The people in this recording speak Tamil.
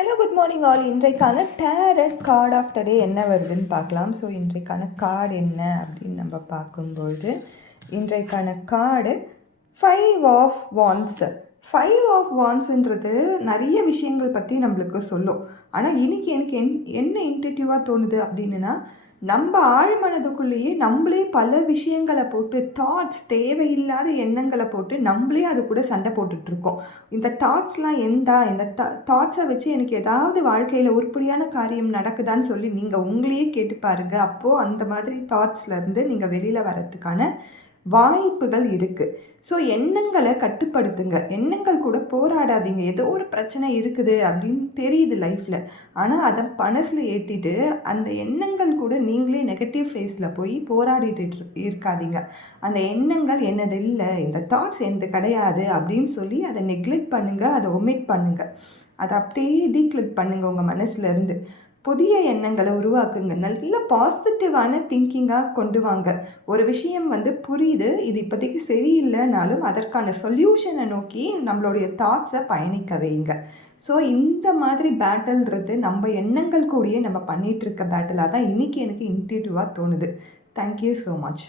Hello, good morning all. இன்றைக்கான டேரட் கார்ட் ஆஃப் த டே என்ன வருதுன்னு பார்க்கலாம். ஸோ இன்றைக்கான கார்டு என்ன அப்படின்னு நம்ம பார்க்கும்போது, இன்றைக்கான கார்டு 5 ஆஃப் வான்ஸ். 5 ஆஃப் வான்ஸுன்றது நிறைய விஷயங்கள் பற்றி நம்மளுக்கு சொல்லும். ஆனால் இன்றைக்கி எனக்கு என்ன இன்ட்யூட்டிவாக தோணுது அப்படின்னா, நம்ம ஆழ்மனதுக்குள்ளேயே நம்மளே பல விஷயங்களை போட்டு தேவையில்லாத எண்ணங்களை போட்டு நம்மளே அது கூட சண்டை போட்டுட்ருக்கோம். இந்த தாட்ஸ்லாம் இந்த தாட்ஸை வச்சு எனக்கு ஏதாவது வாழ்க்கையில் உருப்படியான காரியம் நடக்குதான்னு சொல்லி நீங்கள் உங்களையே கேட்டு பாருங்கள். அப்போது அந்த மாதிரி தாட்ஸ்லேருந்து நீங்கள் வெளியில் வரத்துக்கான வாய்ப்புகள் இருக்குது. ஸோ எண்ணங்களை கட்டுப்படுத்துங்க. எண்ணங்கள் கூட போராடாதீங்க. ஏதோ ஒரு பிரச்சனை இருக்குது அப்படின்னு தெரியுது லைஃப்பில். ஆனால் அதை மனசில் ஏற்றிட்டு அந்த எண்ணங்கள் கூட நீங்களே நெகட்டிவ் ஃபேஸில் போய் போராடிட்டு இருக்காதீங்க. அந்த எண்ணங்கள் என்னது இல்லை, இந்த தாட்ஸ் என்னது கிடையாது அப்படின்னு சொல்லி அதை நெக்லெக்ட் பண்ணுங்கள், அதை ஒமிட் பண்ணுங்கள். அதை அப்படியே டீக்ளெக்ட் பண்ணுங்கள் உங்கள் மனசுலேருந்து. புதிய எண்ணங்களை உருவாக்குங்க. நல்ல பாசிட்டிவான திங்கிங்காக கொண்டு வாங்க. ஒரு விஷயம் புரியுது, இது இப்போதைக்கு சரியில்லைனாலும் அதற்கான சொல்யூஷனை நோக்கி நம்மளுடைய தாட்ஸை பயணிக்க வைங்க. ஸோ இந்த மாதிரி பேட்டில்ன்றது நம்ம எண்ணங்கள் கூடயே நம்ம பண்ணிகிட்ருக்க பேட்டிலாக தான் இன்றைக்கி எனக்கு இன்ட்யூட்டிவாக தோணுது. Thank you so much.